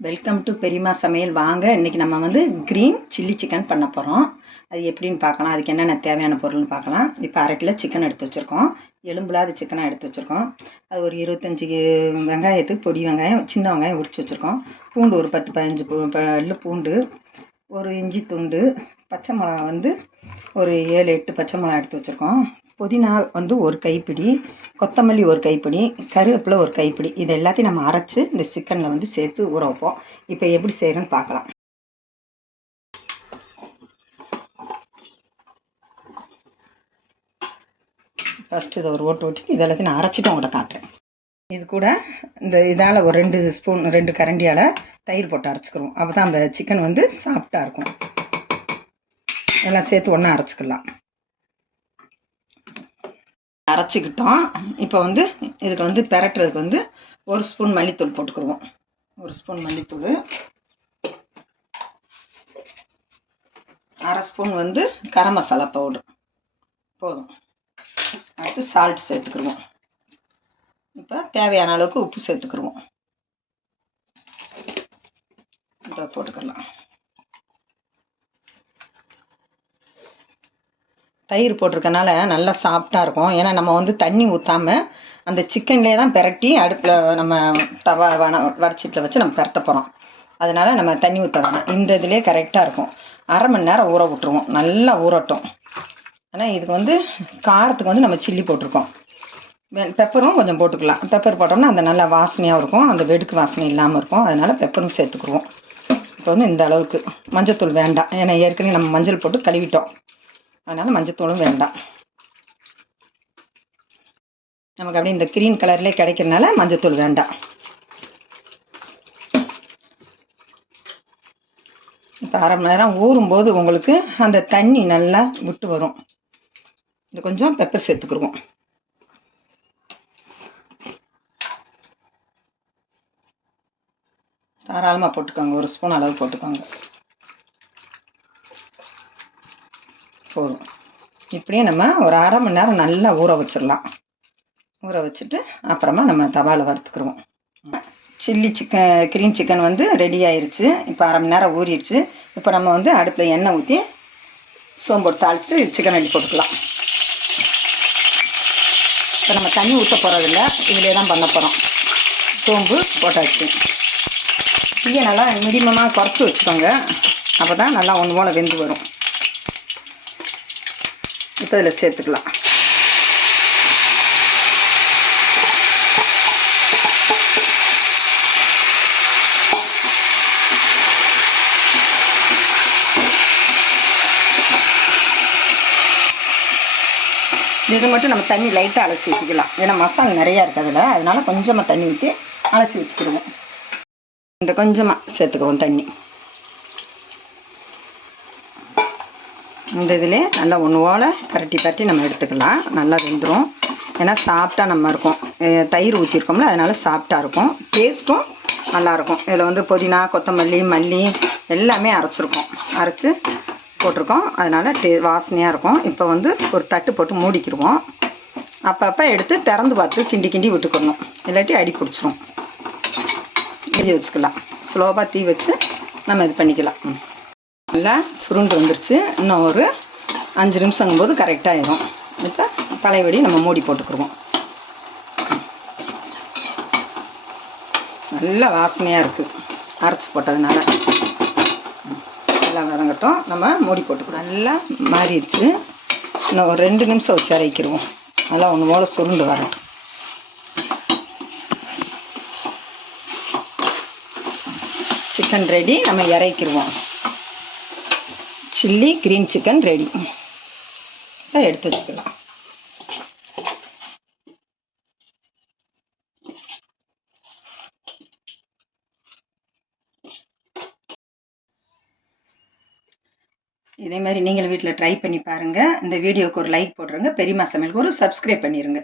Welcome to பெரியம்மா சமையல். வாங்க, இன்றைக்கி நம்ம வந்து க்ரீன் சில்லி சிக்கன் பண்ண போகிறோம். அது எப்படின்னு பார்க்கலாம். அதுக்கு என்னென்ன தேவையான பொருள்னு பார்க்கலாம். இப்போ 1/2 கிலோ சிக்கன் எடுத்து வச்சுருக்கோம். எலும்பில்லாத சிக்கனாக எடுத்து வச்சுருக்கோம். அது ஒரு 25 வெங்காயத்துக்கு பொடி வெங்காயம், சின்ன வெங்காயம் உரித்து வச்சுருக்கோம். பூண்டு ஒரு 10-15 பல்லு பூண்டு, ஒரு இஞ்சி துண்டு, பச்சை மிளகா வந்து ஒரு 7-8 பச்சை மிளகா எடுத்து வச்சுருக்கோம். புதினா வந்து ஒரு கைப்பிடி, கொத்தமல்லி ஒரு கைப்பிடி, கருவேப்பிலை ஒரு கைப்பிடி. இது எல்லாத்தையும் நம்ம அரைச்சி இந்த சிக்கனில் வந்து சேர்த்து ஊற வைப்போம். இப்போ எப்படி செய்கிறேன்னு பார்க்கலாம். ஃபஸ்ட்டு இதை ஒரு ஓட்டு ஓட்டி இது எல்லாத்தையும் நான் அரைச்சிட்டு உங்கள்கிட்ட காட்டுறேன். இது கூட இந்த இதால் ஒரு 2 கரண்டியால் தயிர் போட்டு அரைச்சிக்கிறோம். அப்போ தான் அந்த சிக்கன் வந்து சாஃப்டாக இருக்கும். எல்லாம் சேர்த்து ஒன்றா அரைச்சிக்கலாம். அரைச்சிக்கிட்டோம். இப்போ வந்து இதுக்கு வந்து பெரட்டுறதுக்கு வந்து 1 ஸ்பூன் மல்லித்தூள் போட்டுக்கிடுவோம். 1 ஸ்பூன் மல்லித்தூள், 1/2 ஸ்பூன் வந்து கரம் மசாலா பவுடர் போதும். அடுத்து சால்ட் சேர்த்துக்கிடுவோம். இப்போ தேவையான அளவுக்கு உப்பு சேர்த்துக்கிடுவோம். இப்போ போட்டுக்கலாம். தயிர் போட்டிருக்கனால நல்லா சாஃப்டாக இருக்கும். ஏன்னா நம்ம வந்து தண்ணி ஊற்றாமல் அந்த சிக்கன்லேயே தான் பெரட்டி அடுப்பில் நம்ம தவா வடச்சீட்டில் வச்சு நம்ம பெரட்ட போகிறோம். அதனால் நம்ம தண்ணி ஊற்ற வேணாம். இந்த இதிலே கரெக்டாக இருக்கும். 1/2 மணி நேரம் ஊற விட்டுருவோம். நல்லா ஊறட்டும். ஆனால் இதுக்கு வந்து காரத்துக்கு வந்து நம்ம சில்லி போட்டிருக்கோம். பெப்பரும் கொஞ்சம் போட்டுக்கலாம். பெப்பர் போட்டோம்னா அந்த நல்லா வாசனையாக இருக்கும். அந்த வெடுக்கு வாசனை இல்லாமல் இருக்கும். அதனால் பெப்பரும் சேர்த்துக்குருவோம். இப்போ வந்து இந்த அளவுக்கு மஞ்சத்தூள் வேண்டாம். ஏன்னா ஏற்கனவே நம்ம மஞ்சள் போட்டு கழுவிட்டோம். அதனால் மஞ்சத்தூளும் வேண்டாம். நமக்கு அப்படியே இந்த க்ரீன் கலர்லேயே கிடைக்கிறதுனால மஞ்சத்தூள் வேண்டாம். இப்போ 1/2 மணி நேரம் ஊறும்போது உங்களுக்கு அந்த தண்ணி நல்லா விட்டு வரும். இது கொஞ்சம் பெப்பர் சேர்த்துக்குருவோம். தாராளமாக போட்டுக்கோங்க. 1 ஸ்பூன் அளவு போட்டுக்கோங்க. போதும். இப்படியே நம்ம ஒரு 1/2 மணி நேரம் நல்லா ஊற வச்சிடலாம். ஊற வச்சுட்டு அப்புறமா நம்ம தவாவில் வறுத்துக்குருவோம். சில்லி சிக்கன் க்ரீன் சிக்கன் வந்து ரெடி ஆயிடுச்சு. இப்போ 1/2 மணி நேரம் ஊறிடுச்சு. இப்போ நம்ம வந்து அடுப்பில் எண்ணெய் ஊற்றி சோம்போடு தாளிச்சுட்டு சிக்கன் அள்ளி போட்டுக்கலாம். இப்போ நம்ம தண்ணி ஊற்ற போகிறதில்ல, இதிலே தான் பண்ண போகிறோம். சோம்பு போட்டாச்சு. தீயை நல்லா மீடியமாக குறைச்சி வச்சுக்கோங்க. அப்போ தான் நல்லா ஒன்று போல் வெந்து வரும். இப்போ இதில் சேர்த்துக்கலாம். இது மட்டும் நம்ம தண்ணி லைட்டாக அலசி ஊற்றிக்கலாம். ஏன்னா மசாலா நிறையா இருக்குது அதில். அதனால் கொஞ்சமாக தண்ணி ஊற்றி அலசி ஊற்றிக்கிடுவோம். இந்த கொஞ்சமாக சேர்த்துக்குவோம் தண்ணி. இந்த இதிலே நல்லா ஒன்று போல் பரட்டி நம்ம எடுத்துக்கலாம். நல்லா வெந்துடும். ஏன்னா சாஃப்டாக நம்ம இருக்கும். தயிர் ஊற்றிருக்கோம்ல, அதனால் சாஃப்டாக இருக்கும். டேஸ்ட்டும் நல்லாயிருக்கும். இதில் வந்து புதினா, கொத்தமல்லி, மல்லி எல்லாமே அரைச்சி போட்டிருக்கோம். அதனால் வாசனையாக இருக்கும். இப்போ வந்து ஒரு தட்டு போட்டு மூடிக்கிடுவோம். அப்பப்போ எடுத்து திறந்து பார்த்து கிண்டி விட்டுக்கணும். இல்லாட்டி அடி பிடிச்சிரும். தீ வச்சுக்கலாம். ஸ்லோவாக தீ வச்சு நம்ம இது பண்ணிக்கலாம். நல்லா சுருண்டு வந்துருச்சு. இன்னும் ஒரு 5 நிமிஷங்கும்போது கரெக்டாகிடும். இப்போ பழையபடி நம்ம மூடி போட்டுக்குருவோம். நல்லா வாசனையாக இருக்குது அரைச்சி போட்டதுனால. நல்லா வதங்கட்டும். நம்ம மூடி போட்டுக்கிறோம். நல்லா மாறிடுச்சு. இன்னும் ஒரு 2 நிமிஷம் வச்சு அரைக்கிடுவோம். நல்லா ஒன்று போல் சுருண்டு வரட்டும். Chicken ready. நம்ம இறக்கிடுவோம். Chilli green chicken ready. எடுத்து வச்சுக்கலாம். இதே மாதிரி நீங்களும் வீட்டில் ட்ரை பண்ணி பாருங்கள். இந்த வீடியோவுக்கு ஒரு லைக் போடுறேங்க. பெரியம்மா சமையலுக்கு ஒரு சப்ஸ்கிரைப் பண்ணிடுங்க.